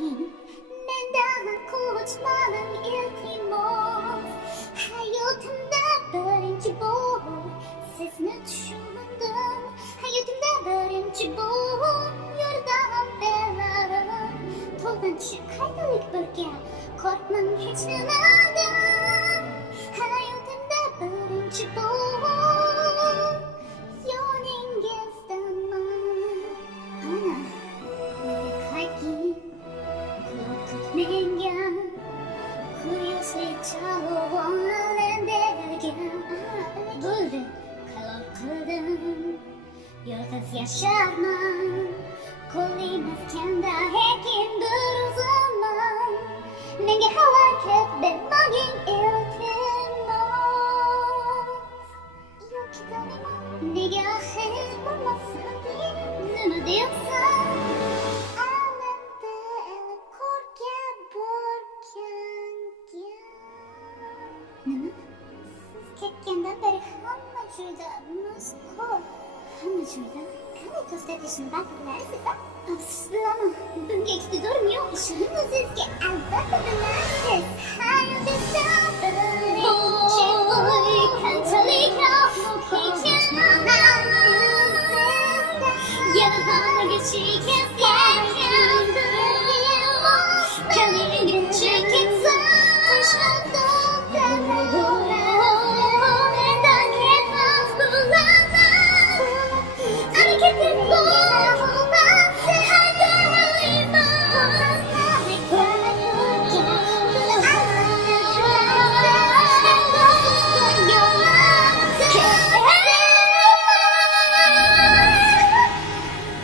맨날 고치만은 일티모 하여튼 나버린지 보고 세상은 추운데 하여튼 나버린지 보고 열다한 벨라를 도단치 칼도릭 볼게 korkmam hiç neden hayatımda barınç bu Yonin gezdaman Ana kalki Kuluk tutmengen Kuyusi çalıvanlendergen Buldu kalor kıldım Yolsuz yaşarman Kolimaz kendi hekim dur zaman Nenge halaket bedmagin iltimos Yok ki tanımam Nege ahir olmasın Nıma diyorsan Alemde ele korken borken Nıma? Siz kekkenden beri hamma juyda Moskov Hamma juyda Kanı to'xtatishni baqirlarsiz Afsuslama bunga iqtidor yo'q ishonimni sizga albatta bilasiz hayotda birinchi bo'y qanchalik yo'q ekan yana hammaga chekib